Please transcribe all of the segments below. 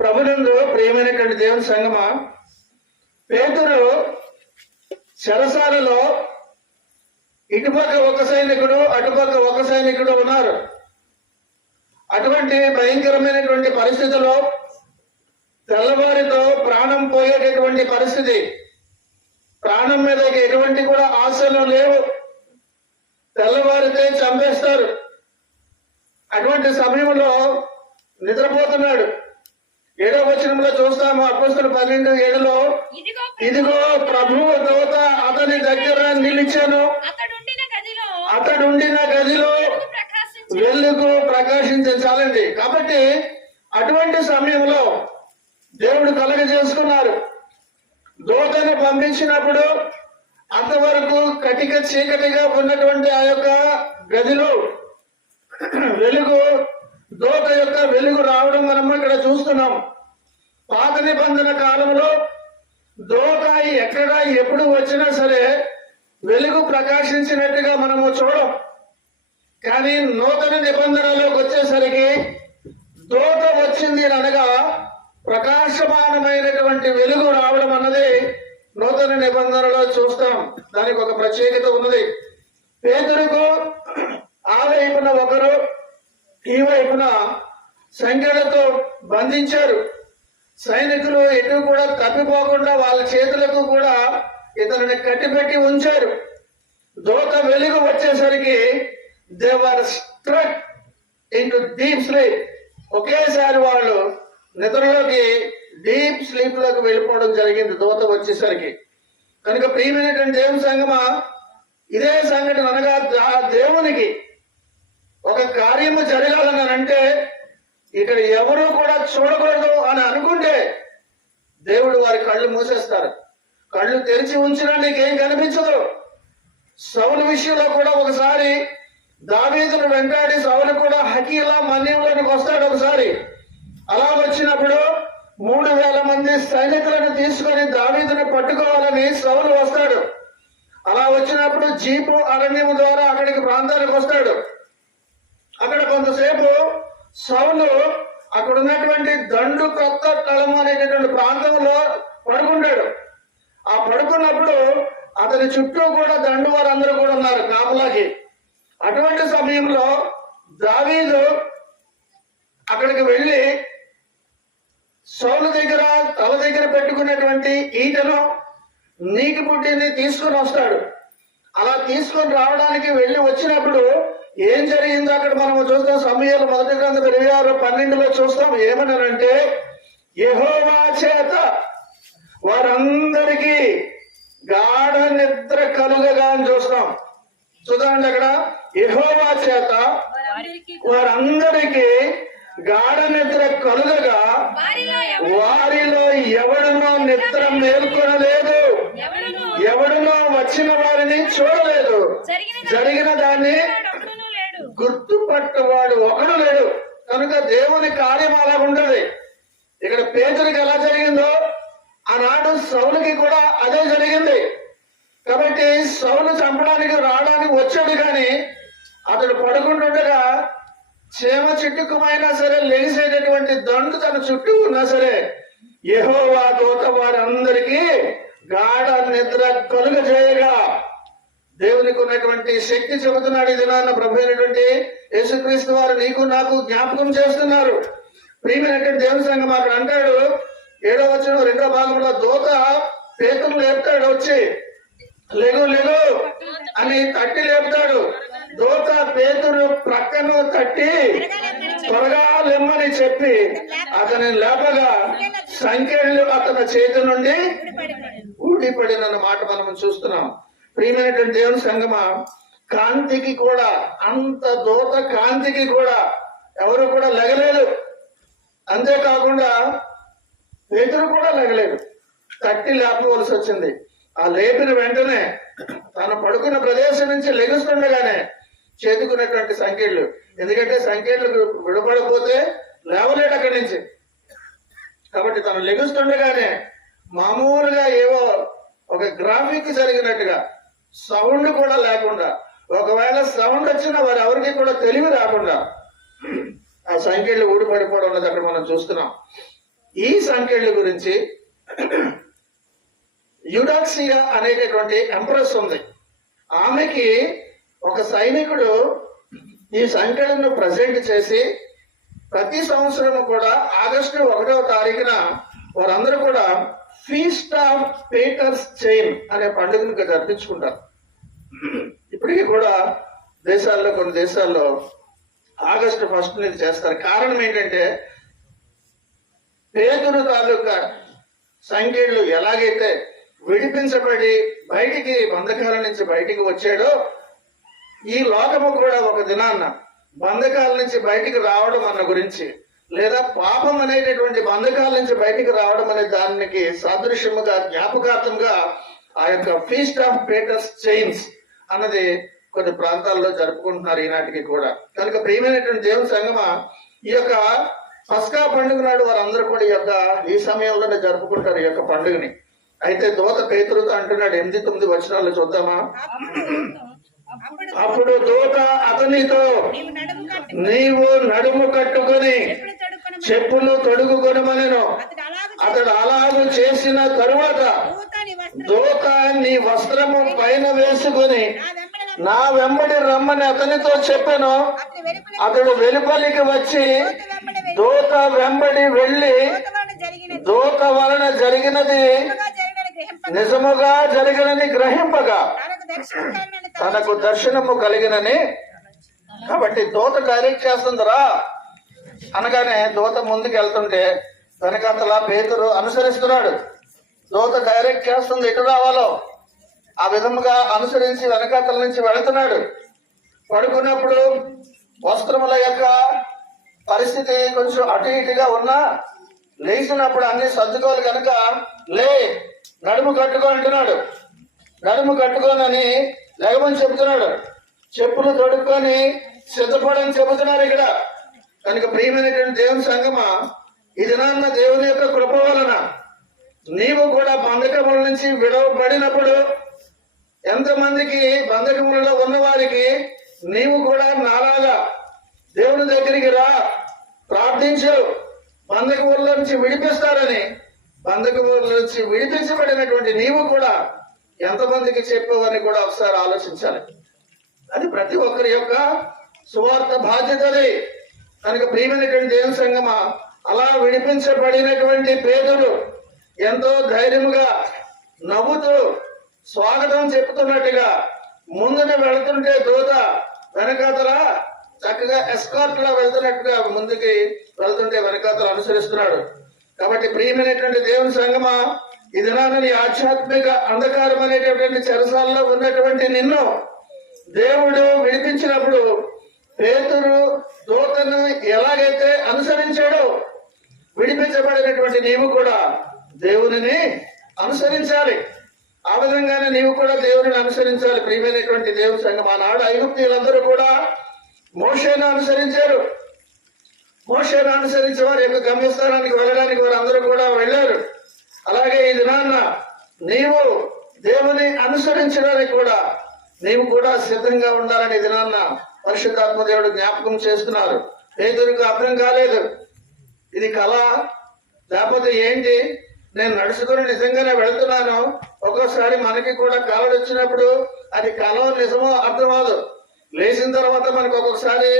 ప్రభునందు ప్రియమైనటువంటి దేవుని సంగమా, పేతురు చెరసాలలో ఇటుపక్క ఒక సైనికుడు అటుపక్క ఒక సైనికుడు ఉన్నారు. అటువంటి భయంకరమైనటువంటి పరిస్థితిలో తెల్లవారితో ప్రాణం పోయేటటువంటి పరిస్థితి, ప్రాణం మీద ఎటువంటి కూడా ఆశలు లేవు, తెల్లవారితే చంపేస్తారు. అటువంటి సమయంలో నిద్రపోతున్నాడు. 7వ వచనంలో చూస్తాము, అపోస్తలుల 12:7 ఇదిగో ప్రభువు దూత అతని దగ్గర నిలిచాను, అతడుండిన గదిలో వెలుగు ప్రకాశించాలండి. కాబట్టి అటువంటి సమయంలో దేవుడు కలగజేసుకున్నారు. దూతను పంపించినప్పుడు అంతవరకు కటిక చీకటిగా ఉన్నటువంటి ఆ యొక్క గదిలో వెలుగు, దూత యొక్క వెలుగు రావడం మనం ఇక్కడ చూస్తున్నాం. పాత నిబంధన కాలంలో దూత ఎక్కడ ఎప్పుడు వచ్చినా సరే వెలుగు ప్రకాశించినట్టుగా మనము చూడం. కానీ నూతన నిబంధనలోకి వచ్చేసరికి దూత వచ్చింది అనగా ప్రకాశమానమైనటువంటి వెలుగు రావడం అన్నది నూతన నిబంధనలో చూస్తాం. దానికి ఒక ప్రత్యేకత ఉన్నది. పేతురుకు ఆ వైపున ఒకరు, ఈ వైపున సంఖ్యలతో బంధించారు. సైనికులు ఎటు కూడా తప్పిపోకుండా వాళ్ళ చేతులకు కూడా ఇతనిని కట్టిపెట్టి ఉంచారు. దూత వెలుగు వచ్చేసరికి they were struck into deep sleep. ఒకేసారి వాళ్ళు నిద్రలోకి డీప్ స్లీప్ లోకి వెళ్ళిపోవడం జరిగింది దూత వచ్చేసరికి. కనుక ప్రియమైనటువంటి దేవుని సంగమా, ఇదే సంఘటన అనగా దేవునికి ఒక కార్యము జరగాలని అంటే ఇక్కడ ఎవరు కూడా చూడకూడదు అని అనుకుంటే దేవుడు వారి కళ్ళు మూసేస్తారు. కళ్ళు తెరిచి ఉంచినా నీకేం కనిపించదు. సౌలు విషయంలో కూడా ఒకసారి దావీదును వెంటాడి సౌలు కూడా హకీలా మన్యంలోనికి వస్తాడు. ఒకసారి అలా వచ్చినప్పుడు 3000 మంది సైనికులను తీసుకొని దావీదును పట్టుకోవాలని సౌలు వస్తాడు. అలా వచ్చినప్పుడు జీపు అరణ్యం ద్వారా అక్కడికి ప్రాంతానికి వస్తాడు. అక్కడ కొంతసేపు సౌలు అక్కడ ఉన్నటువంటి దండు కొత్త కళము అనేటటువంటి ప్రాంతంలో పడుకుంటాడు. ఆ పడుకున్నప్పుడు అతని చుట్టూ కూడా దండు వారందరూ కూడా ఉన్నారు కాపులాకి. అటువంటి సమయంలో దావీదు అక్కడికి వెళ్ళి సౌలు దగ్గర తల దగ్గర పెట్టుకున్నటువంటి ఈటను, నీటి బుడ్డిని తీసుకుని వస్తాడు. అలా తీసుకొని రావడానికి వెళ్ళి వచ్చినప్పుడు ఏం జరిగిందో అక్కడ మనం చూస్తాం. సమూయేలు 1వ గ్రంథం 26:12 చూస్తాం. ఏమన్నారంటే, యెహోవా చేత వారందరికీ గాఢ నిద్ర కలుగగా అని చూస్తాం. చూద్దామండి అక్కడ, యెహోవా చేత వారందరికీ గాఢ నిద్ర కలుగగా వారిలో ఎవడునో నిద్ర మేల్కొనలేదు, ఎవడునో వచ్చిన వారిని చూడలేదు, జరిగిన దాన్ని గుర్తుపట్టవాడు ఒకడు లేడు. కనుక దేవుని కార్యం అలా ఉండదు. ఇక్కడ పేతురికి ఎలా జరిగిందో ఆనాడు సౌలుకి కూడా అదే జరిగింది. కాబట్టి సౌలు చంపడానికి రావడానికి వచ్చాడు, కానీ అతడు పడుకుంటుండగా చేమ చిట్టుకుమైనా సరే లెగిసేటటువంటి దండు తన చుట్టూ ఉన్నా సరే యెహోవా దూత వారందరికీ గాఢ నిద్ర కలుగజేయగా దేవునికి ఉన్నటువంటి శక్తి చెబుతున్నాడు. ఇది నాన్న ప్రభు అయినటువంటి యేసుక్రీస్తు వారు నీకు నాకు జ్ఞాపకం చేస్తున్నారు. ప్రియమైనటువంటి దేవుని సంఘం అక్కడ అంటాడు 7వ వచనం 2వ భాగంలో, దూత పేతురు లేపుతాడు, వచ్చి లెగు లెగు అని తట్టి లేపుతాడు. దూత పేతురు ప్రక్కను తట్టి త్వరగా లెమ్మని చెప్పి అతని లేపగా సంఖ్యలు అతని చేతి నుండి ఊడిపడిన మాట మనం చూస్తున్నాం. ప్రియమైనటువంటి దేవుని సంగమా, కాంతికి కూడా, అంత దూత కాంతికి కూడా ఎవరు కూడా లెగలేదు. అంతేకాకుండా పేతురు కూడా లెగలేదు, తట్టి లేపవలసి వచ్చింది. ఆ లేపిన వెంటనే తను పడుకున్న ప్రదేశం నుంచి లెగుస్తుండగానే చేతుకున్నటువంటి సంఖ్యలు, ఎందుకంటే సంఖ్యలు విడపడపోతే లేవలేడు అక్కడి నుంచి. కాబట్టి తను లెగుస్తుండగానే మామూలుగా ఏవో ఒక గ్రాఫిక్ జరిగినట్టుగా సౌండ్ కూడా లేకుండా, ఒకవేళ సౌండ్ వచ్చినా వారు ఎవరికి కూడా తెలివి రాకుండా ఆ సంఖ్యలు ఊడిపడిపోవడం అన్నది అక్కడ మనం చూస్తున్నాం. ఈ సంఖ్యల గురించి యుడాక్సియా అనేటటువంటి ఎంప్రెస్ ఉంది. ఆమెకి ఒక సైనికుడు ఈ సంఖ్యలను ప్రజెంట్ చేసి ప్రతి సంవత్సరం కూడా ఆగస్టు 1వ తారీఖున వారందరూ కూడా ఫీస్ట్ ఆఫ్ పీటర్స్ చైన్ అనే పండుగను జరిపించుకుంటారు. ఇప్పటికీ కూడా దేశాల్లో కొన్ని దేశాల్లో ఆగస్టు 1 ఇది చేస్తారు. కారణం ఏంటంటే పేతురు తాలూకా సంఖ్యలు ఎలాగైతే విడిపించబడి బయటికి బంధకాల నుంచి బయటికి వచ్చాడో ఈ లోకము కూడా ఒక దినాన్న బంధకాల నుంచి బయటికి రావడం అన్న గురించి లేదా పాపం అనేటటువంటి బంధకాల నుంచి బయటికి రావడం అనే దానికి సాదృశ్యముగా జ్ఞాపకార్థంగా ఆ యొక్క ఫీస్ట్ ఆఫ్ పీటర్స్ చైన్స్ అన్నది కొన్ని ప్రాంతాల్లో జరుపుకుంటున్నారు ఈనాటికి కూడా. కనుక ప్రియమైనటువంటి దేవుని సంగమా, ఈ యొక్క పస్కా పండుగ నాడు వారందరూ కూడా ఈ సమయంలోనే జరుపుకుంటారు ఈ యొక్క పండుగని. అయితే దూత పేతురుతో అంటున్నాడు, 8-9 వచనాలు చూద్దామా. అప్పుడు దూత అతనితో, నీవు నడుము కట్టుకొని చెప్పులు తొడుగుకొనమనెను. అతడు అలాగూ చేసిన తరువాత దూత నీ వస్త్రము పైన వేసుకుని నా వెంబడి రమ్మని అతనితో చెప్పాను. అతడు వెలుపలికి వచ్చి దూత వెంబడి వెళ్ళి దూత వలన జరిగినది నిజముగా జరిగినని గ్రహింపగా తనకు దర్శనము కలిగినని. కాబట్టి దూత డైరెక్ట్ చేస్తుందిరా అనగానే దూత ముందుకు వెళ్తుంటే వెనకాతల పేతురు అనుసరిస్తున్నాడు. దూత డైరెక్ట్ చేస్తుంది ఎటు రావాలో ఆ విధముగా అనుసరించి వెనకాతల నుంచి వెళుతున్నాడు. పడుకున్నప్పుడు వస్త్రముల యొక్క పరిస్థితి కొంచెం అటు ఇటుగా ఉన్నా లేచినప్పుడు అన్ని సర్దుకోలు కనుక నడుము కట్టుకో అంటున్నాడు. నడుము కట్టుకోనని లెగమని చెబుతున్నాడు. చెప్పులు తొడుక్కొని సిద్ధపడని చెబుతున్నారు ఇక్కడ. కనుక ప్రియమైనటువంటి దేవుని సంగమా, ఈ దినాన్న దేవుని యొక్క కృప వలన నీవు కూడా బంధకముల నుంచి విడవబడినప్పుడు ఎంతమందికి బంధకములలో ఉన్నవారికి నీవు కూడా నాలాగా దేవుని దగ్గరికి రా, ప్రార్థించు, బంధకముల నుంచి విడిపిస్తారని. బంధకముల నుంచి విడిపించబడినటువంటి నీవు కూడా ఎంతమందికి చెప్పవని కూడా ఒకసారి ఆలోచించాలి. అది ప్రతి ఒక్కరి యొక్క సువార్త బాధ్యతది. కనుక ప్రియమైనటువంటి దేవుని సంగమా, అలా విడిపించబడినటువంటి పేదలు ఎంతో ధైర్యముగా నవ్వుతూ స్వాగతం చెప్తున్నట్టుగా ముందున వెళుతుంటే దూత వెనకాతల చక్కగా ఎస్కార్ట్ లా వెళ్తున్నట్టుగా ముందుకి వెళ్తుంటే వెనకాతల అనుసరిస్తున్నాడు. కాబట్టి ప్రియమైనటువంటి దేవుని సంగమా, ఈ దినాన్ని ఆధ్యాత్మిక అంధకారం అనేటటువంటి చెరసాలలో ఉన్నటువంటి నిన్ను దేవుడు విడిపించినప్పుడు పేతురు దూతను ఎలాగైతే అనుసరించాడో విడిపించబడినటువంటి నీవు కూడా దేవునిని అనుసరించాలి. ఆ విధంగానే నీవు కూడా దేవుని అనుసరించాలి. ప్రియమైనటువంటి దేవుని సంఘం, ఆనాడు ఐగుప్తీయులందరూ కూడా మోషేను అనుసరించారు. మోషేను అనుసరించి వారి యొక్క గమ్యస్థానానికి వెళ్ళడానికి వారందరూ కూడా వెళ్ళారు. అలాగే ఈ దినాన్న నీవు దేవుని అనుసరించడానికి కూడా నీవు కూడా సిద్ధంగా ఉండాలని ఈ దినాన్న పరిశుద్ధాత్మ దేవుడు జ్ఞాపకం చేస్తున్నారు. పేతురుకు అర్థం కాలేదు, ఇది కళ లేకపోతే ఏంటి, నేను నడుచుకుని నిజంగానే వెళుతున్నాను. ఒక్కోసారి మనకి కూడా కళలు వచ్చినప్పుడు అది కళ నిజమో అర్థం అవ్వదు. లేచిన తర్వాత మనకు ఒక్కొక్కసారి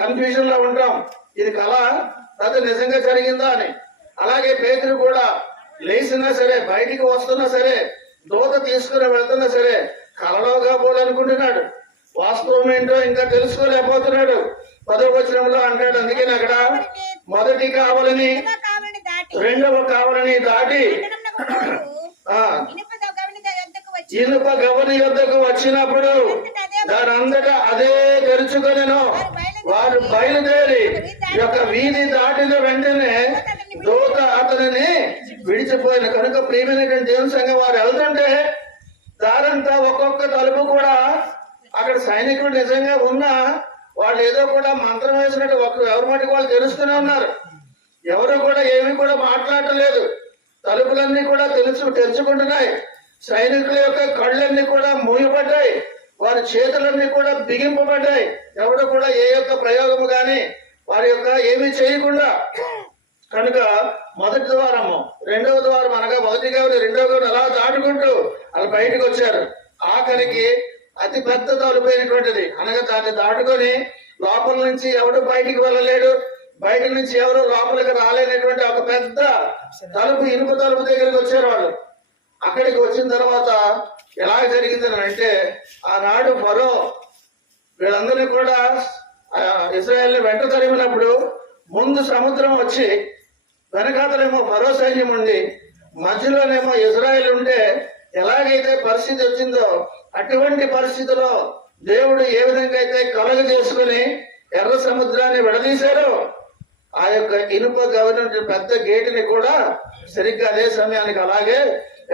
కన్ఫ్యూజన్ లో ఉంటాం, ఇది కళ అది నిజంగా జరిగిందా అని. అలాగే పేతురు కూడా లేచినా సరే, బయటికి వస్తున్నా సరే, దూత తీసుకుని వెళ్తున్నా సరే కళలోగా పోలనుకుంటున్నాడు. వాస్తవం ఏంటో ఇంకా తెలుసుకోలేకపోతున్నాడు. 10వ వచనంలో అంటాడు, అందుకని అక్కడ మొదటి కావలని 2వ కావలని దాటి ఇనుప గవని యొద్దకు వచ్చినప్పుడు దాని అంతటా అదే తెరుచుకొనెను. వారు బయలుదేరి యొక్క వీధి దాటిన వెంటనే దూత అతనిని విడిచిపోయిన. కనుక ప్రియమైనటువంటి దేవుని సంఘం, వారు వెళ్తుంటే దారంతా ఒక్కొక్క తలుపు కూడా అక్కడ సైనికులు నిజంగా ఉన్నా వాళ్ళు ఏదో కూడా మంత్రం వేసినట్టు ఎవరి మటుకు వాళ్ళు తెలుస్తూనే ఉన్నారు. ఎవరు కూడా ఏమి కూడా మాట్లాడలేదు. తలుపులన్నీ కూడా తెరుచుకుంటున్నాయి. సైనికుల యొక్క కళ్ళన్నీ కూడా మూయబడ్డాయి. వారి చేతులన్నీ కూడా బిగింపబడ్డాయి. ఎవరు కూడా ఏ యొక్క ప్రయోగము గాని వారి యొక్క ఏమీ చేయకుండా కనుక మొదటి ద్వారము, రెండవ ద్వారం అనగా మొదటి గౌరి రెండవ గౌరి అలా దాటుకుంటూ అలా బయటకు వచ్చారు. ఆఖరికి అతి పెద్ద తలుపైనటువంటిది అనగా దాన్ని దాటుకొని లోపల నుంచి ఎవడు బయటికి వెళ్ళలేడు, బయట నుంచి ఎవరు లోపలికి రాలేనటువంటి ఒక పెద్ద తలుపు, ఇనుప తలుపు దగ్గరికి వచ్చారు వాళ్ళు. అక్కడికి వచ్చిన తర్వాత ఎలా జరిగిందని అంటే, ఆనాడు ఫరో వీళ్ళందరినీ కూడా ఇశ్రాయేల్ని వెంట తరిమినప్పుడు ముందు సముద్రం వచ్చి వెనకాతలేమో ఫరో సైన్యం ఉండి మధ్యలోనేమో ఇజ్రాయెల్ ఉంటే ఎలాగైతే పరిస్థితి వచ్చిందో అటువంటి పరిస్థితిలో దేవుడు ఏ విధంగా అయితే కలగ చేసుకుని ఎర్ర సముద్రాన్ని విడదీశారో ఆ యొక్క ఇనుప గవర్నమెంట్ పెద్ద గేటుని కూడా సరిగ్గా అదే సమయానికి అలాగే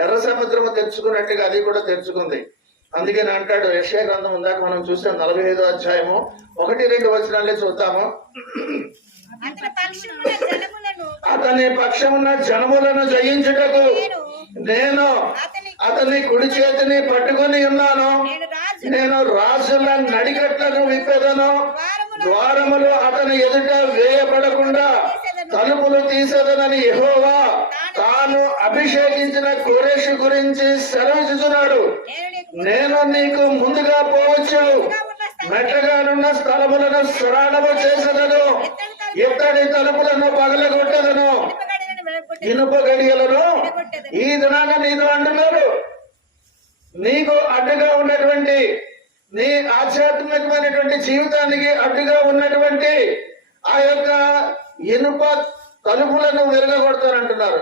ఎర్ర సముద్రము తెరుచుకున్నట్టుగా అది కూడా తెరుచుకుంది. అందుకని అంటాడు యెషయా గ్రంథం ఉందాక మనం చూసాం 45వ అధ్యాయము 1-2 వచనాలే చూద్దాము. అతని పక్షమున్న జనములను జయించుటకు నేను అతని కుడి చేతిని పట్టుకొని ఉన్నాను. నేను రాజుల నడికట్లను విప్పెదను. ద్వారములు అతని ఎదుట వేయబడకుండా తలుపులు తీసేదనని యెహోవా తాను అభిషేకించిన కోరెషు గురించి సెలవిస్తున్నాడు. నేను నీకు ముందుగా పోవచ్చు, మెట్టగానున్న స్థలములను సరాడము చేసేదను, ఇత్తడి తలుపులను పగలగొట్టదను, ఇనుప గడియలను ఈ దినాన నీకు అంటున్నారు. నీకు అడ్డుగా ఉన్నటువంటి నీ ఆధ్యాత్మికమైనటువంటి జీవితానికి అడ్డుగా ఉన్నటువంటి ఆ యొక్క ఇనుప తలుపులను విరగొడతానంటున్నారు.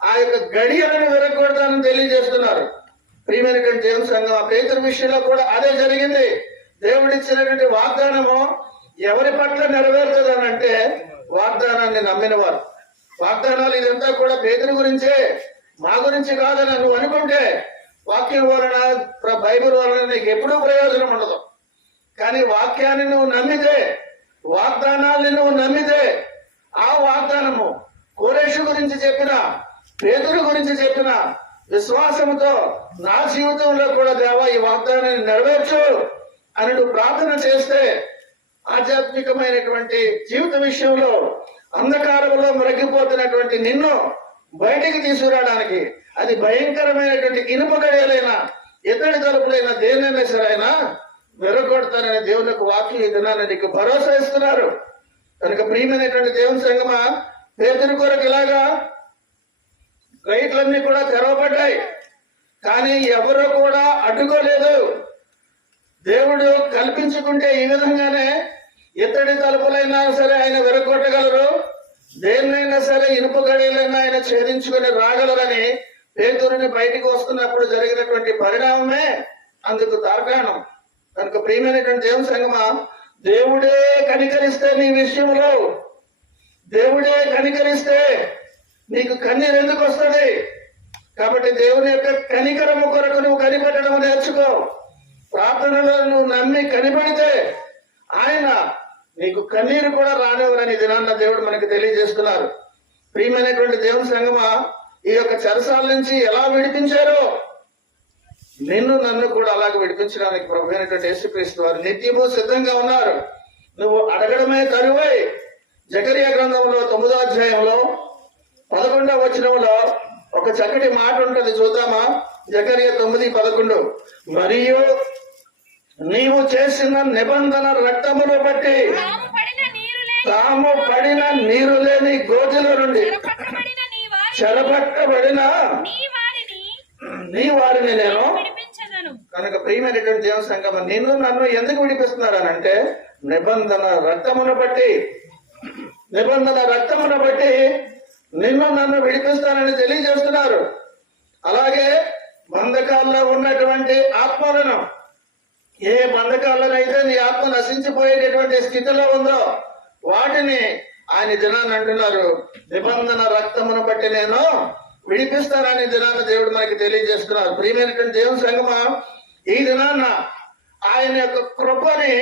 ఆ యొక్క గడియలను విరగొడతానని తెలియజేస్తున్నారు. ప్రియమైనటువంటి దేవుని సంఘం, ఆ పేతురు విషయంలో కూడా అదే జరిగింది. దేవుడిచ్చినటువంటి వాగ్దానము ఎవరి పట్ల నెరవేరుతుందనంటే వాగ్దానాన్ని నమ్మిన వారు. వాగ్దానాలు ఇదంతా కూడా పేతురు గురించే, మా గురించి కాదని నువ్వు అనుకుంటే వాక్యం వలన బైబిల్ వలన నీకు ఎప్పుడూ ప్రయోజనం ఉండదు. కానీ వాక్యాన్ని నువ్వు నమ్మితే, వాగ్దానాల్ని నువ్వు నమ్మితే, ఆ వాగ్దానము కోరెషు గురించి చెప్పిన, పేతురు గురించి చెప్పిన విశ్వాసంతో నా జీవితంలో కూడా దేవా ఈ వాగ్దానాన్ని నెరవేర్చు అని నువ్వు ప్రార్థన చేస్తే ఆధ్యాత్మికమైనటువంటి జీవిత విషయంలో అంధకారంలో మరగిపోతున్నటువంటి నిన్ను బయటికి తీసుకురావడానికి, అది భయంకరమైనటువంటి ఇనుప గడియలైనా ఇతడి తలుపులైనా దేనైనా సరైనా విరగొడతానని దేవునికి వాక్యం ఈ దినాన్ని నీకు భరోసా ఇస్తున్నారు. కనుక ప్రియమైనటువంటి దేవుని సంగమా, పేతురు కొరకు ఇలాగా గైట్లన్నీ కూడా తెరవబడ్డాయి, కానీ ఎవరు కూడా అడ్డుకోలేదు. దేవుడు కల్పించుకుంటే ఈ విధంగానే ఇత్తడి తలుపులైనా సరే ఆయన విరగొట్టగలరు, దేన్నైనా సరే ఇనుప గడియలైనా ఆయన ఛేదించుకుని రాగలరని పేతురుని బయటికి వస్తున్నప్పుడు జరిగినటువంటి పరిణామమే అందుకు తార్కాణం. కనుక ప్రియమైనటువంటి దేవుని సంగమా, దేవుడే కనికరిస్తే నీ విషయంలో, దేవుడే కనికరిస్తే నీకు కన్నీరు ఎందుకు వస్తుంది? కాబట్టి దేవుని యొక్క కనికరము కొరకు నువ్వు కనిపెట్టడం నేర్చుకో. ప్రార్థనలో నువ్వు నమ్మి కనిపెడితే ఆయన నీకు కన్నీరు కూడా రానివ్వరని దినాన్న దేవుడు మనకి తెలియజేస్తున్నారు. ప్రియమైనటువంటి దేవుని సంగమా, ఈ యొక్క చెరసాల నుంచి ఎలా విడిపించారో నిన్ను నన్ను కూడా అలాగే విడిపించడానికి ప్రభు అయినటువంటి యేసుక్రీస్తు వారు నిత్యము సిద్ధంగా ఉన్నారు. నువ్వు అడగడమే కరువై. జకరియా గ్రంథంలో 9వ అధ్యాయంలో 11వ వచనంలో ఒక చక్కటి మాట ఉంటుంది, చూద్దామా? జకరియా 9:11. మరియు నీవు చేసిన నిబంధన రక్తమును బట్టి తాము పడిన నీరు లేని గోతుల నుండి చెరపట్టబడిన నీ వారిని నేను. కనుక ప్రియమైనటువంటి దేవుని సంగమం, నేను నన్ను ఎందుకు విడిపిస్తున్నారనంటే నిబంధన రక్తమును బట్టి, నిబంధన రక్తమును బట్టి నిన్ను నన్ను విడిపిస్తానని తెలియజేస్తున్నారు. అలాగే బంధకాల్లో ఉన్నటువంటి ఆత్మలను, ఏ బంధకాలనైతే నీ ఆత్మ నశించిపోయేటటువంటి స్థితిలో ఉందో వాటిని ఆయన దినాన్ని అంటున్నారు, నిబంధన రక్తమును బట్టి నేను విడిపిస్తానని దినాన్ని దేవుడు మనకి తెలియజేస్తున్నారు. ప్రియమైనటువంటి దేవుని సంగమా, ఈ దినాన్న ఆయన యొక్క కృపని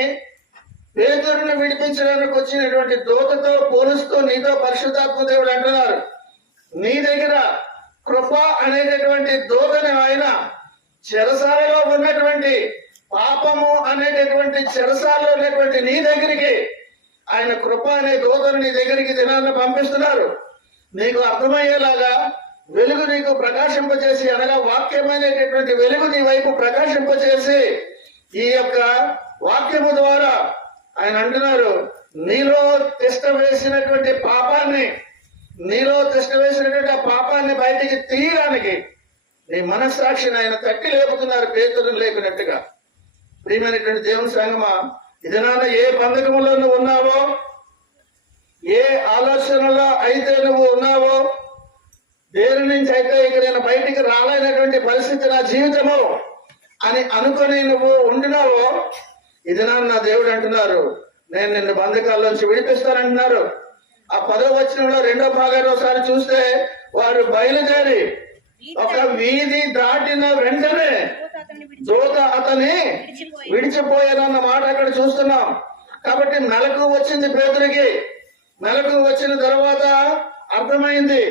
పేతురుని విడిపించడానికి వచ్చినటువంటి దూతతో పోలుస్తూ నీతో పరిశుద్ధాత్మ దేవుడు అంటున్నారు, నీ దగ్గర కృప అనేటటువంటి దూతని ఆయన చెరసాలలో ఉన్నటువంటి పాపము అనేటటువంటి చెరసాలలో ఉన్నటువంటి నీ దగ్గరికి ఆయన కృప అనే దూతను నీ దగ్గరికి దినాన్ని పంపిస్తున్నారు. నీకు అర్థమయ్యేలాగా వెలుగు నీకు ప్రకాశింపజేసి, అనగా వాక్యమైనటువంటి వెలుగు నీ వైపు ప్రకాశింపజేసి, ఈ యొక్క వాక్యము ద్వారా ఆయన అంటున్నారు, నీలో తిష్ట వేసినటువంటి పాపాన్ని, నీలో తిష్ట వేసినటువంటి ఆ పాపాన్ని బయటికి తీయడానికి నీ మనస్సాక్షిని ఆయన తట్టి లేపుతున్నారు, పేతురుని లేపినట్టుగా. ప్రియమైనటువంటి దేవుని సంగమా, ఇది నాన్న ఏ బంధకములో నువ్వు ఉన్నావో, ఏ ఆలోచనలో అయితే నువ్వు ఉన్నావో, దేని నుంచి అయితే ఇక నేను బయటికి రాలేనటువంటి పరిస్థితి నా జీవితము అని అనుకొని నువ్వు ఉండినావో, ఇది నాన్న దేవుడు అంటున్నారు, నేను నిన్ను బంధకాల్లోంచి విడిపిస్తానంటున్నారు. ఆ 10వ వచనంలో 2వ భాగాన్ని ఒకసారి చూస్తే, వారు బయలుదేరి ఒక వీధి దాటిన వెంటనే దూత అతని విడిచిపోయానన్న మాట అక్కడ చూస్తున్నాం. కాబట్టి మెలకు వచ్చింది పేతురికి. మెలకు వచ్చిన తర్వాత అర్థమైంది,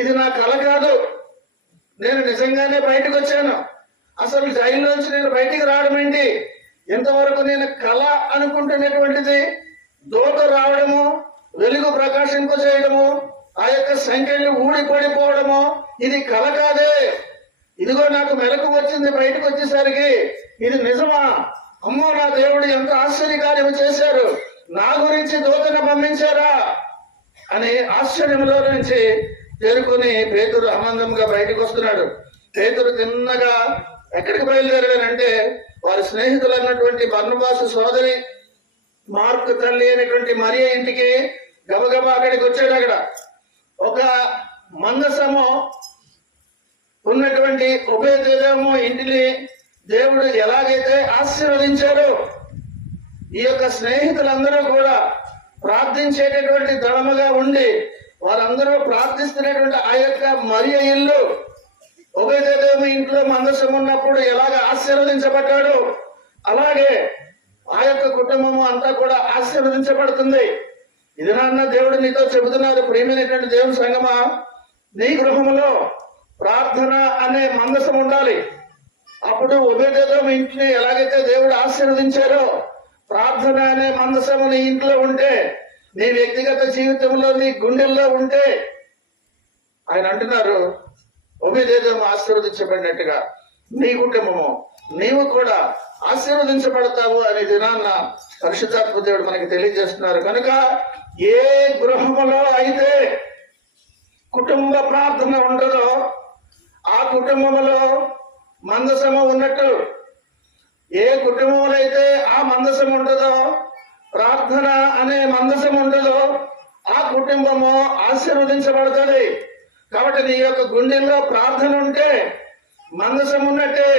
ఇది నా కల కాదు, నేను నిజంగానే బయటకు వచ్చాను. అసలు జైల్లోంచి నేను బయటికి రావడం ఏంటి, ఇంతవరకు నేను కళ అనుకుంటున్నటువంటిది దూత రావడము, వెలుగు ప్రకాశింపజేయడము, ఆ యొక్క సంఖ్యలు ఊడిపడిపోవడము, ఇది కళ కాదే. ఇదిగో నాకు మెలకు వచ్చింది బయటకు వచ్చేసరికి, ఇది నిజమా? అమ్మో, నా దేవుడు ఎంత ఆశ్చర్యకార్యం చేశారు, నా గురించి దూతను పంపించారా అని ఆశ్చర్యంలో నుంచి తేరుకొని పేతురు ఆనందంగా బయటకు వస్తున్నాడు. పేతురు తిన్నగా ఎక్కడికి బయలుదేరాడంటే, వారి స్నేహితులు అన్నటువంటి బర్నబాసు సోదరి మార్కు తల్లి అయినటువంటి మరియ ఇంటికి గబగబా అక్కడికి వచ్చాడు. అక్కడ ఒక మందసము ఉన్నటువంటి ఉభయదేవము ఇంటిని దేవుడు ఎలాగైతే ఆశీర్వదించారో, ఈ యొక్క స్నేహితులందరూ కూడా ప్రార్థించేటటువంటి దళముగా ఉండి వారందరూ ప్రార్థిస్తున్నటువంటి ఆ యొక్క మరియ ఇల్లు, ఉభయదేవము ఇంట్లో మందసం ఉన్నప్పుడు ఎలాగ ఆశీర్వదించబడ్డాడు, అలాగే ఆ యొక్క కుటుంబము అంతా కూడా ఆశీర్వదించబడుతుంది. ఇది నాన్న దేవుడు నీతో చెబుతున్నారు, ప్రియమైనటువంటి దేవుని సంగమా, నీ గృహములో ప్రార్థన అనే మందసం ఉండాలి. అప్పుడు ఉభయదేవము ఇంటిని ఎలాగైతే దేవుడు ఆశీర్వదించారో, ప్రార్థన అనే మందసము నీ ఇంట్లో ఉంటే, నీ వ్యక్తిగత జీవితంలో, నీ గుండెల్లో ఉంటే, ఆయన అంటున్నారు, ఉభయదేవము ఆశీర్వదించబడినట్టుగా నీ కుటుంబము, నీవు కూడా ఆశీర్వదించబడతావు అనే దినాన్న పరిశుద్ధాత్మ దేవుడు మనకి తెలియజేస్తున్నారు. కనుక ఏ గృహములో అయితే కుటుంబ ప్రార్థన ఉండదో ఆ కుటుంబములో మందసము ఉన్నట్టు, ఏ కుటుంబంలో అయితే ఆ మందసం ఉండదో, ప్రార్థన అనే మందసం ఉండదో, ఆ కుటుంబము ఆశీర్వదించబడుతుంది. కాబట్టి నీ యొక్క గుండెల్లో ప్రార్థన ఉంటే మందసం ఉన్నట్టే.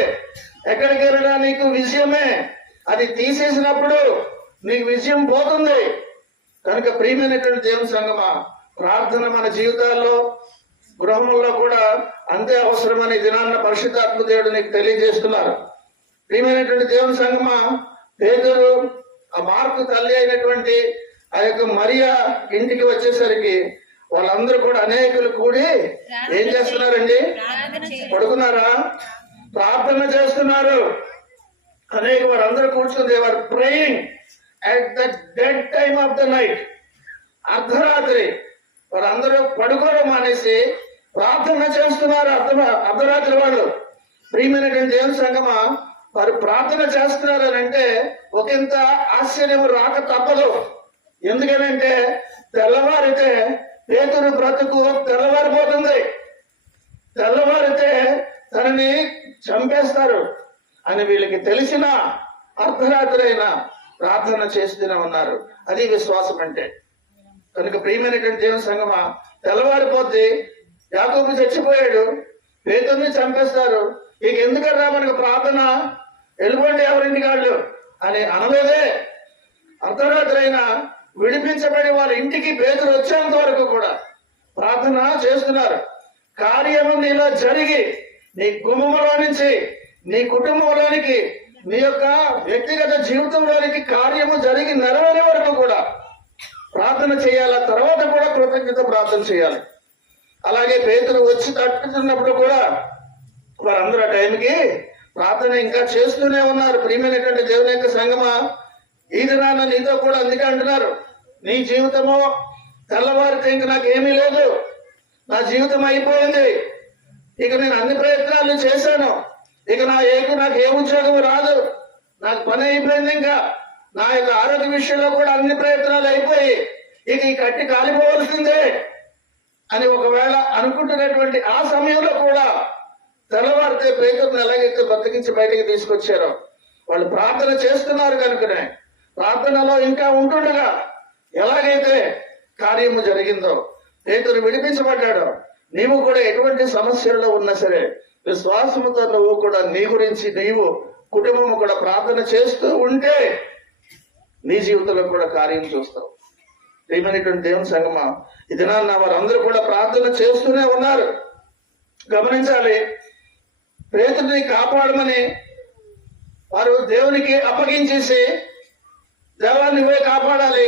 ఎక్కడికి వెళ్ళినా నీకు విజయమే. అది తీసేసినప్పుడు నీకు విజయం పోతుంది. కనుక ప్రియమైనటువంటి దేవుని సంగమా, ప్రార్థన మన జీవితాల్లో, గృహంలో కూడా అంతే అవసరమని దినాన్న పరిశుద్ధాత్మ దేవుడు నీకు తెలియజేస్తున్నారు. ప్రియమైనటువంటి దేవుని సంగమా, పేతురు ఆ మార్కు తల్లి అయినటువంటి ఆ యొక్క మరియా ఇంటికి వచ్చేసరికి వాళ్ళందరూ కూడా అనేకులు కూడి ఏం చేస్తున్నారండి? పడుకున్నారా? ప్రార్థన చేస్తున్నారు. అనేక వారందరూ కూర్చుని they were praying at the dead time of the night. అర్ధరాత్రి వారందరూ పడుకోవడం మానేసి ప్రార్థన చేస్తున్నారు. అర్ధరాత్రి వాళ్ళు. ప్రియమైనటువంటి దేవుని సంగమా, వారు ప్రార్థన చేస్తున్నారు అని అంటే ఒకంత ఆశ్చర్యం రాక తప్పదు. ఎందుకనంటే తెల్లవారితే పేతురు బ్రతుకు తెల్లవారిపోతుంది. తెల్లవారితే తనని చంపేస్తారు అని వీళ్ళకి తెలిసిన అర్ధరాత్రి అయినా ప్రార్థన చేస్తూనే ఉన్నారు. అది విశ్వాసం అంటే. కనుక ప్రియమైనటువంటి దేవుని సంగమా, తెల్లవారిపోద్ది, యాకోబు చచ్చిపోయాడు, పేతురుని చంపేస్తారు, ఇక ఎందుకన్నా మనకు ప్రార్థన, వెళ్ళిపోండి ఎవరింటి కాళ్ళు అని అనలేదే. అర్ధరాత్రి అయినా విడిపించబడి వాళ్ళ ఇంటికి పేతురు వచ్చేంత వరకు కూడా ప్రార్థన చేస్తున్నారు. కార్యము నీలో జరిగి నీ గుమ్మములో నుంచి నీ కుటుంబంలోనికి, నీ యొక్క వ్యక్తిగత జీవితంలోనికి కార్యము జరిగి నెరవేరే వరకు కూడా ప్రార్థన చేయాలి. తర్వాత కూడా కృతజ్ఞత ప్రార్థన చేయాలి. అలాగే పేతురు వచ్చి తట్టుతున్నప్పుడు కూడా వారందరూ ఆ టైంకి ప్రార్థన ఇంకా చేస్తూనే ఉన్నారు. ప్రియమైనటువంటి దేవుని యొక్క సంగమా, ఈ దినాన నీతో కూడా అందుకే అంటున్నారు, నీ జీవితము తెల్లవారితే ఇంక నాకు ఏమీ లేదు, నా జీవితం అయిపోయింది, ఇక నేను అన్ని ప్రయత్నాలు చేశాను, ఇక నాకు ఏ ఉద్యోగం రాదు, నాకు పని అయిపోయింది, ఇంకా నా యొక్క ఆరోగ్య విషయంలో కూడా అన్ని ప్రయత్నాలు అయిపోయి ఇక ఈ కట్టి కాలిపోవలసిందే అని ఒకవేళ అనుకుంటున్నటువంటి ఆ సమయంలో కూడా తెల్లవారితే పేతురుని ఎలాగైతే బతికించి బయటికి తీసుకొచ్చారో, వాళ్ళు ప్రార్థన చేస్తున్నారు కనుకనే ప్రార్థనలో ఇంకా ఉంటుండగా ఎలాగైతే కార్యము జరిగిందో, పేతురు విడిపించబడ్డాడో, నీవు కూడా ఎటువంటి సమస్యల్లో ఉన్నా సరే విశ్వాసముతో నువ్వు కూడా నీ గురించి నీవు కుటుంబము కూడా ప్రార్థన చేస్తూ ఉంటే నీ జీవితంలో కూడా కార్యం చూస్తావు. ప్రియమైనటువంటి దేవుని సంగమా, ఈ దినాన్న వారందరూ కూడా ప్రార్థన చేస్తూనే ఉన్నారు. గమనించాలి, పేతురుని కాపాడమని వారు దేవునికి అప్పగించేసి, దేవా నువ్వే కాపాడాలి,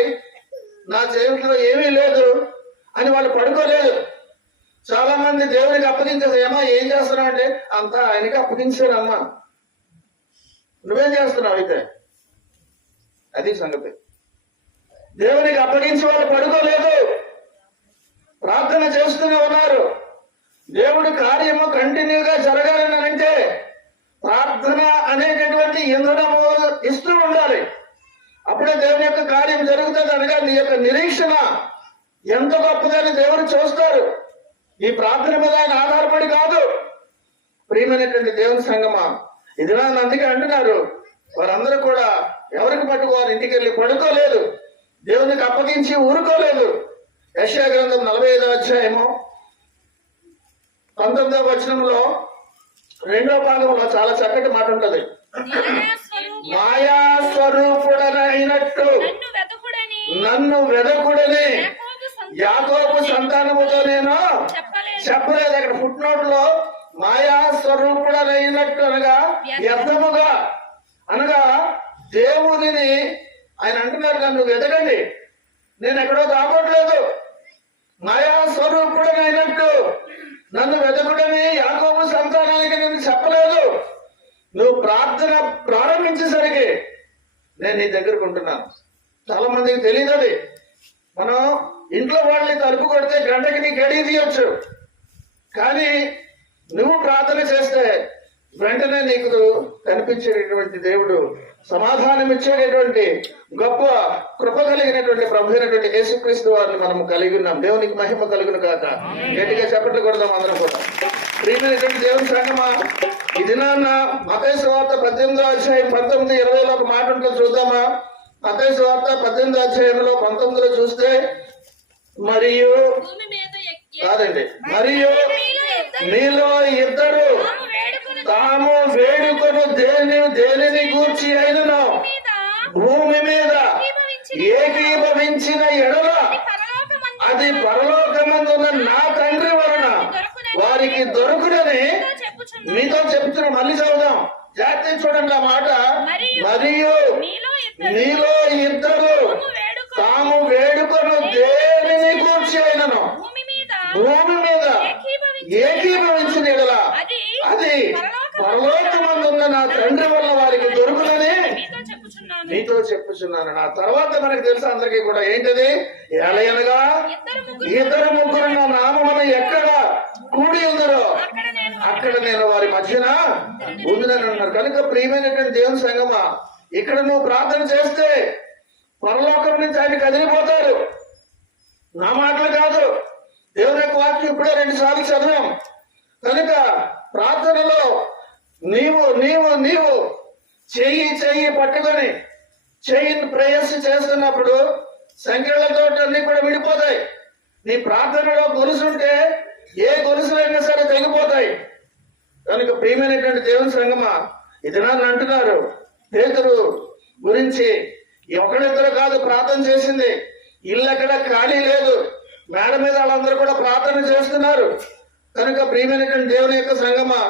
నా జీవితంలో ఏమీ లేదు అని వాళ్ళు పడుకోలేదు. చాలా మంది దేవునికి అప్పగించేసి, ఏమా ఏం చేస్తున్నావు అంటే, అంతా ఆయనకి అప్పగించానమ్మా, నువ్వేం చేస్తున్నావు అయితే, అది సంగతి. దేవునికి అప్పగించి వాళ్ళు పడుకోలేదు, ప్రార్థన చేస్తూనే ఉన్నారు. దేవుడి కార్యము కంటిన్యూగా జరగాలని అంటే ప్రార్థన అనేటటువంటి ఇంధనము ఇస్తూ ఉండాలి. అప్పుడే దేవుని యొక్క కార్యం జరుగుతుంది. అనగా నీ యొక్క నిరీక్షణ ఎంత గొప్పదని దేవుడు చూస్తారు. ఈ ప్రార్థన మీద ఆయన ఆధారపడి కాదు. ప్రియమైనటువంటి దేవుని సంగమా, ఇది అందుకే అంటున్నారు, వారందరూ కూడా ఎవరికి పట్టుకు వారి ఇంటికి వెళ్ళి పడుకోలేదు, దేవునికి అప్పగించి ఊరుకోలేదు. యెషయా గ్రంథం 45వ అధ్యాయము 19వ వచనంలో 2వ భాగంలో చాలా చక్కటి మాట ఉంటది. మాయా స్వరూపుడనైనట్టు నన్ను వెదకుడని యాకోబు సంతానముతో నేను చెప్పలేదు. అక్కడ ఫుట్ నోట్ లో మాయా స్వరూపుడనైనట్టు అనగా వ్యర్థముగా అనగా దేవుడిని ఆయన అంటున్నారు, నన్ను వెదకండి, నేను ఎక్కడో దాపట్లేదు. మాయా స్వరూపుడనైనట్టు నన్ను వెదకుడని యాకోబు సంతానానికి నేను చెప్పలేదు. నువ్వు ప్రార్థన ప్రారంభించేసరికి నేను నీ దగ్గరకు ఉంటున్నాను. చాలా మందికి తెలియదు అది. మనం ఇంట్లో వాళ్ళని తలుపు కొడితే గంటకి నీ గడియ తీయొచ్చు, కానీ నువ్వు ప్రార్థన చేస్తే వెంటనే నీకు కనిపించేటటువంటి దేవుడు, సమాధానం ఇచ్చేటటువంటి గొప్ప కృప కలిగినటువంటి ప్రభు అయినటువంటి యేసుక్రీస్తు వారిని మనం కలిగి ఉన్నాం. దేవునికి మహిమ కలుగును కాక. గట్టిగా చెప్పట్లు కొడదాం అందరం కూడా. ప్రియమైనటువంటి దేవుని సంగమా, ఈ దినాన్న మత్తయి సువార్త 18వ అధ్యాయం 19, 20లో ఒక మాట ఉంటుంది, చూద్దామా? మత్తయి సువార్త 18వ అధ్యాయంలో 19లో చూస్తే, మరియు కాదండి, మరియు మీలో ఇద్దరు తాము వేడుకను దేనిని గూర్చి అయినను భూమి మీద ఏకీభవించిన ఎడల అది పరలోకమందున్న నా తండ్రి వలన వారికి దొరుకునని మీతో చెప్తున్నా. మళ్ళీ చదువుదాం, జాగ్రత్త చూడండి ఆ మాట. మరియు మీలో ఇద్దరు తాము వేడుకను దేనిని గూర్చి అయినను భూమి మీద ఏకీభవించిన ఎడల అది పరలోకమందున్న నా తండ్రి వల్ల వారికి దొరుకునని మీతో చెప్పుచున్నాను. నా తర్వాత మనకు తెలుసు అందరికీ కూడా, ఏంటది? ఎలయనగా ఇద్దరు ముగ్గురు నా నామమున ఎక్కడ కూడి ఉందరో అక్కడ నేను వారి మధ్యన ఉందని అన్నారు. కనుక ప్రియమైనటువంటి దేవుని సంగమా, ఇక్కడ నువ్వు ప్రార్థన చేస్తే పరలోకం నుంచి ఆయన కదిలిపోతారు. నా మాటలు కాదు, దేవుని యొక్క వాక్యం ఇప్పుడే 2 సార్లు చదివాం. కనుక ప్రార్థనలో నీవు నీవు నీవు చెయ్యి పట్టుకొని చెయ్యిని ప్రేయస్ చేస్తున్నప్పుడు సంఖ్యలతో అన్ని కూడా విడిపోతాయి. నీ ప్రార్థనలో గొలుసుంటే ఏ గొలుసులైనా సరే తెగిపోతాయి. కనుక ప్రియమైనటువంటి దేవుని సంగమా, ఇది నన్ను అంటున్నారు, పేతురు గురించి ఒకరిద్దరు కాదు ప్రార్థన చేసింది. ఇల్లు ఎక్కడ ఖాళీ లేదు, మేడ మీద వాళ్ళందరూ కూడా ప్రార్థన చేస్తున్నారు. కనుక ప్రియమైనటువంటి దేవుని యొక్క సంగమా,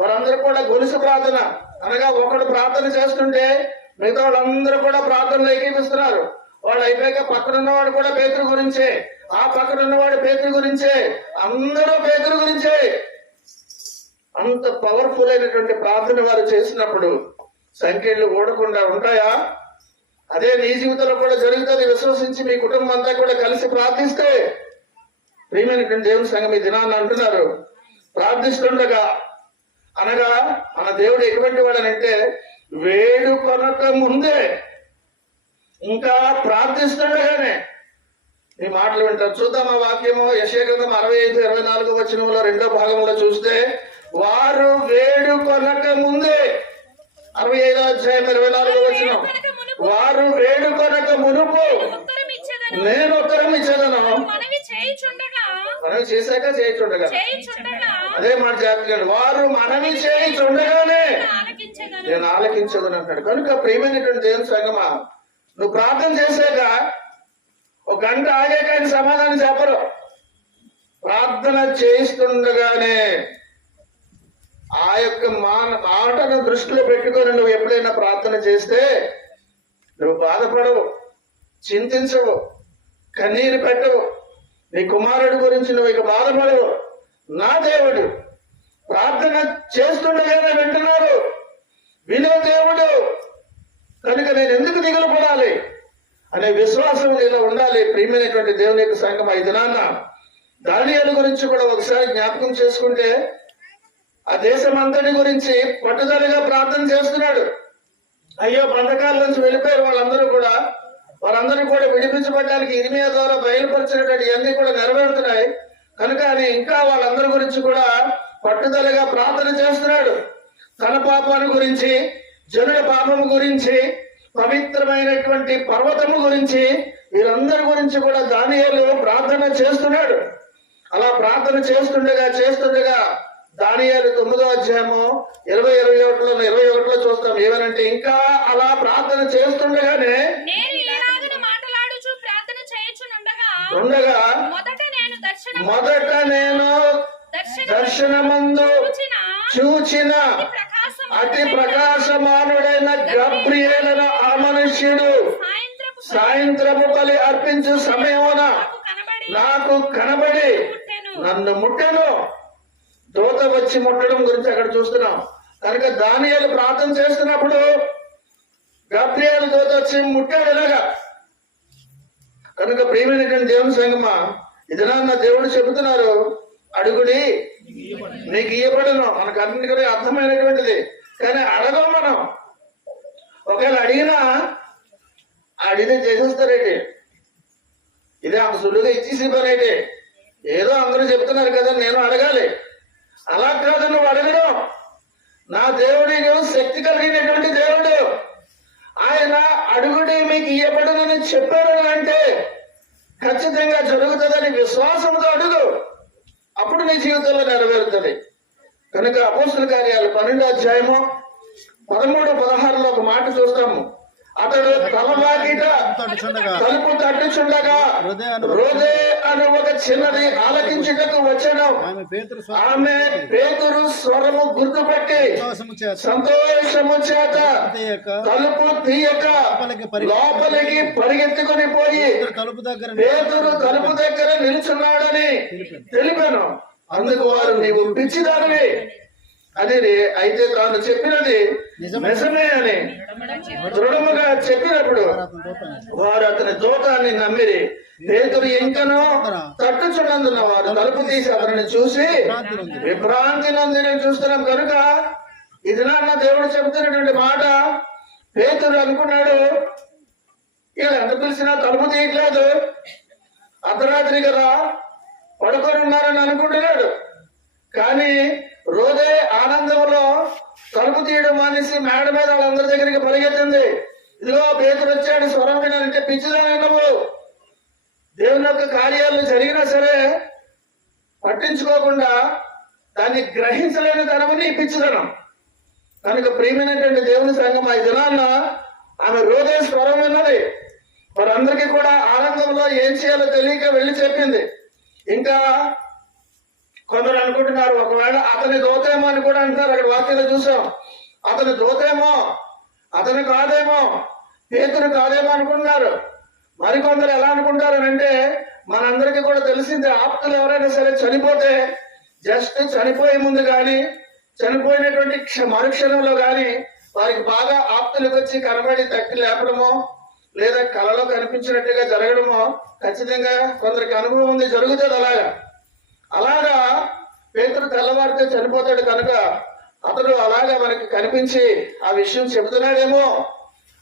వారందరూ కూడా గొలుసు ప్రార్థన అనగా ఒకడు ప్రార్థన చేస్తుంటే మిగతా వాళ్ళందరూ కూడా ప్రార్థనలు ఏకీపిస్తున్నారు. వాళ్ళు అయిపోయాక పక్కన ఉన్నవాడు కూడా పేతురు గురించే, ఆ పక్కన ఉన్నవాడు పేతురు గురించే, అందరూ పేతురు గురించే. అంత పవర్ఫుల్ అయినటువంటి ప్రార్థన వారు చేసినప్పుడు సంఖ్యలు ఓడకుండా ఉంటాయా? అదే నీ జీవితంలో కూడా జరుగుతుంది. విశ్వసించి మీ కుటుంబం అంతా కూడా కలిసి ప్రార్థిస్తే, ప్రియమైనటువంటి దేవుని సంఘం ఈ దినాన్ని అంటున్నారు, ప్రార్థిస్తుండగా అనగా మన దేవుడు ఎటువంటి వాడనంటే వేడుకొనక ముందే, ఇంకా ప్రార్థిస్తుండగానే ఈ మాటలు వింటారు. చూద్దాం ఆ వాక్యము. యెషయా గ్రంథం 65:24 వచనంలో 2వ భాగంలో చూస్తే, వారు వేడుకొనక ముందే, 65వ అధ్యాయం 24వ వచనం, వారు వేడుకొనక మునుపు నేను ఉత్తరం ఇచ్చేదను. మనవి చేశాక చేయించుండగా, అదే మాట జాగ్రత్తగా, వారు మనవి చేయించుండగానే నేను ఆలకించదని అంటాడు. కనుక ప్రియమైనటువంటి దేవుని సంగమా, నువ్వు ప్రార్థన చేశాక ఒక గంట ఆగాక ఆయన సమాధానం చెప్పరు. ప్రార్థన చేస్తుండగానే ఆ యొక్క మాటను దృష్టిలో పెట్టుకొని నువ్వు ఎప్పుడైనా ప్రార్థన చేస్తే నువ్వు బాధపడవు, చింతించవు, కన్నీరు పెట్టవు. నీ కుమారుడి గురించి నువ్వు ఇక బాధపడవు. నా దేవుడు ప్రార్థన చేస్తుండగానే వింటున్నారు, వినే దేవుడు కనుక నేను ఎందుకు దిగులు పడాలి అనే విశ్వాసం నీలో ఉండాలి. ప్రియమైనటువంటి దేవుని యొక్క సంఘం, ఈ దినాన్న దానియేలు గురించి కూడా ఒకసారి జ్ఞాపకం చేసుకుంటే, ఆ దేశం అంతటి గురించి పట్టుదలగా ప్రార్థన చేస్తున్నాడు. అయ్యో, బంధకాల నుంచి వెళ్ళిపోయారు వాళ్ళందరూ కూడా. వారందరూ కూడా విడిపించబడడానికి ఇర్మియా ద్వారా బయలుపరిచినటువంటి ఇవన్నీ కూడా నెరవేరుతున్నాయి. కనుక ఆయన ఇంకా వాళ్ళందరి గురించి కూడా పట్టుదలగా ప్రార్థన చేస్తున్నాడు. తన పాపాన్ని గురించి, జనుల పాపము గురించి, పవిత్రమైనటువంటి పర్వతము గురించి, వీరందరి గురించి కూడా దానియేలు ప్రార్థన చేస్తున్నాడు. అలా ప్రార్థన చేస్తుండగా దానియేలు 9వ అధ్యాయము 20-21లో చూస్తాం. ఏమనంటే, ఇంకా అలా ప్రార్థన చేస్తుండగానే ఉండగా మొదట నేను దర్శనమందు చూచిన అతి ప్రకాశమానుడైన గబ్రియేలన ఆ మనుష్యుడు సాయంత్రపు బలి అర్పించు సమయమున నాకు కనబడి నన్ను ముట్టెను. దూత వచ్చి ముట్టడం గురించి అక్కడ చూస్తున్నాం. కనుక దానియేలు ప్రార్థన చేస్తున్నప్పుడు గబ్రియేలు దూత వచ్చి ముట్టాడు ఇలాగా. కనుక ప్రియమైనటువంటి దేవుని సంగమా, ఇది నా దేవుడు చెబుతున్నారు, అడుగుడి నీకు ఇయ్యబడును. మనకు అన్నిటికీ అర్థమైనటువంటిది. కానీ అడగం మనం. ఒకవేళ అడిగితే చేసేస్తారేంటి? ఇదే అంత సులువుగా ఇచ్చేసి పనేంటి? ఏదో అందరూ చెప్తున్నారు కదా, నేను అడగాలి. అలా కాదు, నువ్వు అడగడం. నా దేవుడు శక్తి కలిగినటువంటి దేవుడు. ఆయన అడుగుడి మీకు ఇయ్యబడునని చెప్పాడు అంటే ఖచ్చితంగా జరుగుతుందని విశ్వాసంతో అడుగు. అప్పుడు నీ జీవితంలో నెరవేరుతుంది. కనుక అపోస్తుల కార్యాలు 12వ అధ్యాయము 13-16లో ఒక మాట చూస్తాము. అతడు తలవాకిట తలుపు తట్టుచుండగా రోదే అను ఒక చిన్నది ఆలకించుటకు వచ్చాను. ఆమె పేతురు స్వరము గుర్తుపట్టి సంతోషము చేత తలుపు తీయక లోపలికి పరిగెత్తుకుని పోయి పేతురు తలుపు దగ్గర నిలుచున్నాడని తెలిపాను. అందుకు వారు, నీవు పిచ్చిదానివి అది అయితే తాను చెప్పినది నిజమే అని దృఢముగా చెప్పినప్పుడు వారు అతని దూతాన్ని నమ్మిరి. పేతురు ఇంకనూ తట్టుచున్నందున వారు తలుపు తీసి అతనిని చూసి విభ్రాంతి నందిని చూస్తున్నాం. కనుక ఇది నా దేవుడు చెబుతున్నటువంటి మాట. పేతురు అనుకున్నాడు, వీళ్ళు ఎంత పిలిచినా తలుపు తీయట్లేదు, అర్ధరాత్రి కదా పడుకొని ఉన్నారని అనుకుంటున్నాడు. కానీ రోజే ఆనందంలో తలుపు తీయడం మానేసి మేడ మీద వాళ్ళందరి దగ్గరికి పరిగెత్తింది. ఇదిగో పేతురు వచ్చాడు, స్వరం వినాలంటే పిచ్చిదాని నువ్వు. దేవుని యొక్క కార్యాలు జరిగినా సరే పట్టించుకోకుండా దాన్ని గ్రహించలేని తనము నీ పిచ్చిదనం. కనుక ప్రియమైనటువంటి దేవుని సంఘం, ఈ దినాన్న ఆమె రోజే స్వరం విన్నది. వారందరికీ కూడా ఆనందంలో ఏం చేయాలో తెలియక వెళ్ళి చెప్పింది. ఇంకా కొందరు అనుకుంటున్నారు, ఒకవేళ అతని దోతేమో అని కూడా అంటున్నారు. అక్కడ వాక్యంలో చూసాం, అతని దోతేమో, అతను కాదేమో, పేతురు కాదేమో అనుకుంటున్నారు. మరికొందరు ఎలా అనుకుంటారు అంటే, మనందరికీ కూడా తెలిసింది, ఆప్తులు ఎవరైనా సరే చనిపోతే జస్ట్ చనిపోయే ముందు కానీ చనిపోయినటువంటి మరుక్షణంలో కానీ వారికి బాగా ఆప్తులకు వచ్చి కనబడి తట్టి లేపడమో, లేదా కళలో కనిపించినట్టుగా జరగడమో ఖచ్చితంగా కొందరికి అనుభవం ఉంది, జరుగుతుంది అలాగా పేతురు తెల్లవారితే చనిపోతాడు కనుక అతడు అలాగా మనకి కనిపించి ఆ విషయం చెబుతున్నాడేమో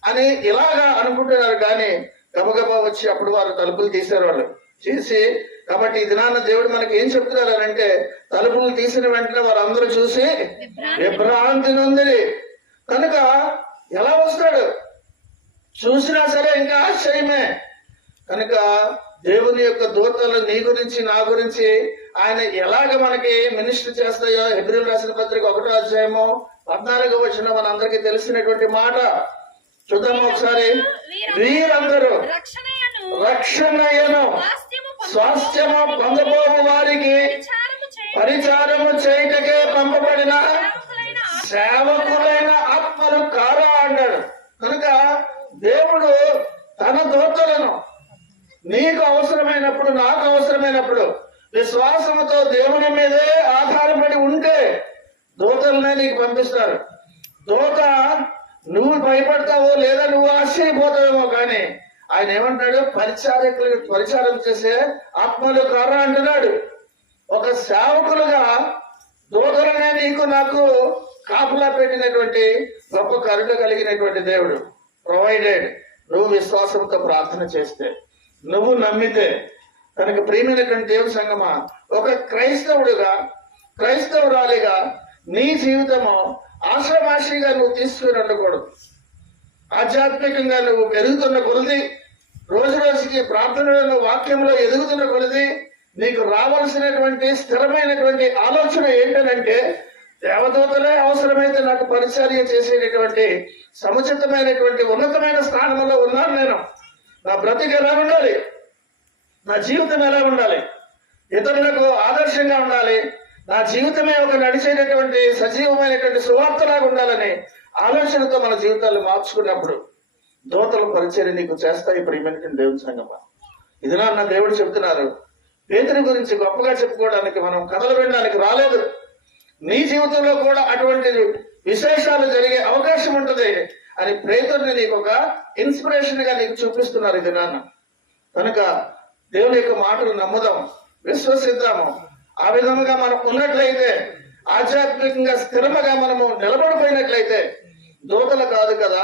అని ఇలాగా అనుకుంటున్నారు. కానీ గబగబా వచ్చి అప్పుడు వారు తలుపులు తీశారు. వాళ్ళు తీసి కాబట్టి ఈ దినాన్న దేవుడు మనకి ఏం చెప్తున్నారు అంటే తలుపులు తీసిన వెంటనే వారందరూ చూసి విభ్రాంతి నొంది. కనుక ఎలా వస్తాడు చూసినా సరే ఇంకా ఆశ్చర్యమే. కనుక దేవుని యొక్క దూతలు నీ గురించి నా గురించి ఆయన ఎలాగ మనకి మినిస్టర్ చేస్తాయో హెబ్రీయులు రాసిన పత్రిక 1వ అధ్యాయము 14వ వచనం మనందరికీ తెలిసినటువంటి మాట. చూద్దాము ఒకసారి. వీరందరూ రక్షణయను స్వాస్థ్యము పొందబోవు వారికి పరిచారము చేయటకే పంపబడిన సేవకులైన ఆత్మలు కారా అన్నాడు. కనుక దేవుడు తన దూతలను నీకు అవసరమైనప్పుడు నాకు అవసరమైనప్పుడు విశ్వాసముతో దేవుని మీదే ఆధారపడి ఉంటే దూతలనే నీకు పంపిస్తారు. దూత నువ్వు భయపడతావో లేదా నువ్వు ఆశ్చర్యపోతావేమో కానీ ఆయన ఏమంటాడు, పరిచారం చేసే ఆత్మలు కారా అంటున్నాడు. ఒక సేవకులుగా దూతలనే నీకు నాకు కాపులా పెట్టినటువంటి గొప్ప కరుణ కలిగినటువంటి దేవుడు ప్రొవైడెడ్. నువ్వు విశ్వాసంతో ప్రార్థన చేస్తే, నువ్వు నమ్మితే. కనుక ప్రియమైనటువంటి దేవుని సంగమా, ఒక క్రైస్తవుడుగా క్రైస్తవురాలిగా నీ జీవితము ఆశామాషిగా నువ్వు తీసుకుని ఉండకూడదు. ఆధ్యాత్మికంగా నువ్వు పెరుగుతున్న కొలది, రోజు రోజుకి ప్రార్థనలో వాక్యంలో ఎదుగుతున్న కొలది నీకు రావాల్సినటువంటి స్థిరమైనటువంటి ఆలోచన ఏంటనంటే దేవదూతలే అవసరమైతే నాకు పరిచర్య చేసేటటువంటి సముచితమైనటువంటి ఉన్నతమైన స్థానంలో ఉన్నాను నేను. నా బ్రతికి ఎలా ఉండాలి, నా జీవితం ఎలా ఉండాలి, ఇతరులకు ఆదర్శంగా ఉండాలి, నా జీవితమే ఒక నడిచేటటువంటి సజీవమైనటువంటి సువార్తలాగా ఉండాలని ఆలోచనతో మన జీవితాలు మార్చుకున్నప్పుడు దూతల పరిచర్య నీకు చేస్తాయి. ప్రియమైనటువంటి దేవుని సంగమా, ఇది నా దేవుడు చెబుతున్నారు. పేతురు గురించి గొప్పగా చెప్పుకోవడానికి మనం కథలు వినడానికి రాలేదు. నీ జీవితంలో కూడా అటువంటి విశేషాలు జరిగే అవకాశం ఉంటుంది అని పేతురుని నీకు ఒక ఇన్స్పిరేషన్ గా నీకు చూపిస్తున్నారు ఇది నాన్న. కనుక దేవుని యొక్క మాటలు నమ్ముదాం, విశ్వసిద్దాము. ఆ విధముగా మనం ఉన్నట్లయితే, ఆధ్యాత్మికంగా స్థిరముగా మనము నిలబడిపోయినట్లయితే దూతలు కాదు కదా,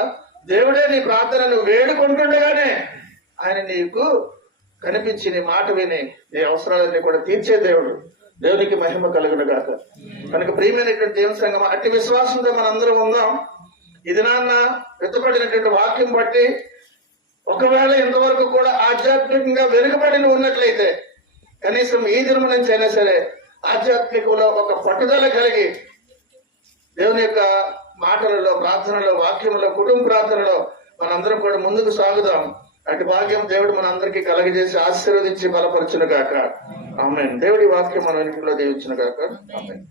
దేవుడే నీ ప్రార్థనను వేడుకుంటుండగానే ఆయన నీకు కనిపించి నీ మాట విని నీ అవసరాలన్నీ కూడా తీర్చే దేవుడు. దేవునికి మహిమ కలుగును గాక. కనుక ప్రియమైనటువంటి దేవుని సంగమ, అట్టి విశ్వాసంతో మనందరం ఉందాం. ఇది నాన్న వెతుపడినటువంటి వాక్యం బట్టి ఒకవేళ ఇంతవరకు కూడా ఆధ్యాత్మికంగా వెనుకబడి ఉన్నట్లయితే కనీసం ఈ దినం నుంచి అయినా సరే ఆధ్యాత్మికంలో ఒక పట్టుదల కలిగి దేవుని యొక్క మాటలలో, ప్రార్థనలో, వాక్యంలో, కుటుంబ ప్రార్థనలో మనందరం కూడా ముందుకు సాగుదాం. అటు భాగ్యం దేవుడు మనందరికీ కలగజేసి ఆశీర్వదించి బలపరచును గాక. ఆమేన్. దేవుడి వాక్యం మన వెనుకలో దీవించును గాక. ఆమేన్.